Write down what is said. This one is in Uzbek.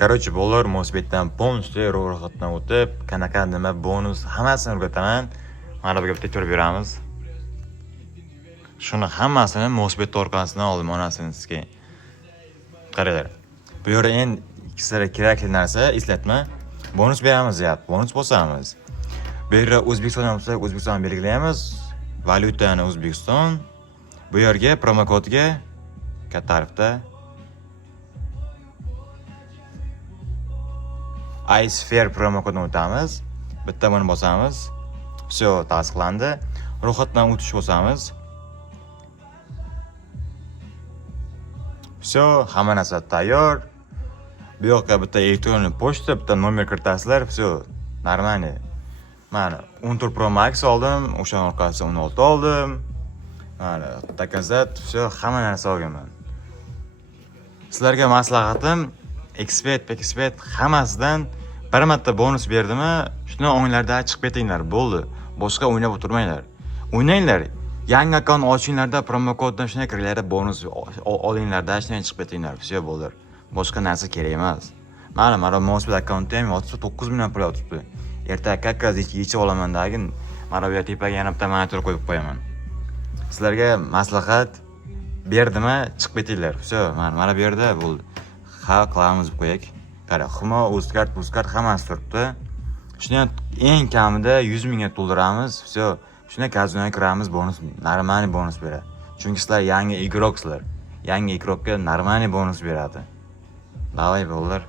Короче, bolalar velosipeddan полностью ro'yxatdan o'tib, qanaqa nima bonus hammasini o'rgataman. Mana bu yerga ko'rib beramiz. Shuni hammasini velosiped orqasidan oldim onasini sizga. Qaranglar. Bu yerda eng ikkisida kerakli narsa eslatma. Bonus beramiz deyapti. Bonus bosamiz. Bu yerda O'zbekistondan bo'lsa, O'zbekistonni belgilaymiz. Valyutani O'zbekiston. Bu yerga promokodga katta tarifda iSphere promokodini o'tamiz. Bitta buni bosamiz. Все, tasdiqlandi. Ro'yxatdan o'tish bosamiz. Все, hamma narsa tayyor. Bu yoqqa bitta elektron pochta, bitta nomer kiritasizlar. Все, нормально. Mana 14 Pro Max oldim, o'sha orqasi 16 oldim. Mana takazat, все, hamma narsa olganman. Sizlarga maslahatim, Expert hammasidan bir marta bonus berdimi, shuni o'yinlarda chiqib ketinglar, bo'ldi. Boshqa o'ynab o'tirmanglar. O'ynanglar. Yangi akkaunt ochinglarda promo koddan shunday kiringlar, bonus olinglarda shunday chiqib ketinglar. Все bo'ldi. Boshqa narsa kerak emas. Mana velosiped akkauntim ham 9 million pul yotibdi. Ertaga kakaz yechib olaman dagin. Mana bu tepaga yana bitta monitor qo'yib qo'yaman. Sizlarga maslahat berdimi, chiqib ketinglar. Все, mana bu yerda bo'ldi. Ha, qilamiz qo'yak. Qara, Humo, Uzkart hammasi turibdi. Shuni eng kamida 100 mingga to'ldiramiz. Все, shuni kazinoga kiramiz, bonus, normal bonus beradi. Chunki sizlar yangi igroksizlar. Yangi igrokka normal bonus beradi. Davay bolalar.